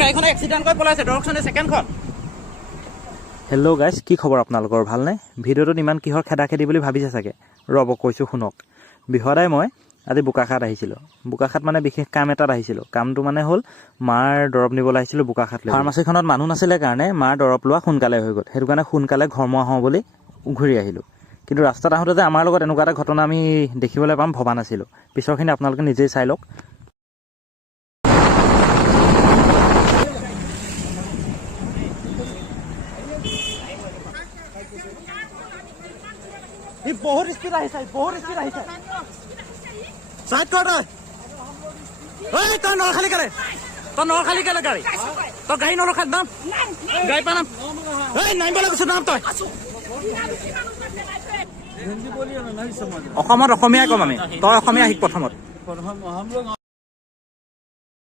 গাড়ীখন এক্সিডেণ্ট কৰি পলাইছে ধৰকচোন ছেকেণ্ডখন। হেল্ল' গাইজ, কি খবৰ আপোনালোকৰ? ভালনে? ভিডিঅ'টোত ইমান কিহৰ খেদা খেদি বুলি ভাবিছে চাগে। ৰ'ব কৈছোঁ শুনক। বিহদাই মই আজি বোকাখাট আহিছিলোঁ। বোকাখাট মানে বিশেষ কাম এটাত আহিছিলোঁ। কামটো মানে হ'ল মাৰ দৰৱ নিবলৈ আহিছিলোঁ বোকাখাট। ফাৰ্মাচীখনত মানুহ নাছিলে কাৰণে মাৰ দৰৱ লোৱা সোনকালে হৈ গ'ল। সেইটো কাৰণে সোনকালে ঘৰমুৱা হওঁ বুলি ঘূৰি আহিলোঁ। কিন্তু ৰাস্তাত আহোঁতে যে আমাৰ লগত এনেকুৱা এটা ঘটনা আমি দেখিবলৈ পাম ভবা নাছিলোঁ। পিছৰখিনি আপোনালোকে নিজেই চাই লওক। বহুত স্পীড আহিছে, বহুত স্পীড আহিছে। চাইড কৰ তই। তই নৰখালি কেলে? তই নৰখালি কেলে গাড়ী? তই গাড়ী নৰখালি নাম গাড়ী পানাম। নামিবলৈ কৈছোঁ নাম তই। অসমত অসমীয়াই ক'ম আমি, তই অসমীয়া শিক প্ৰথমত।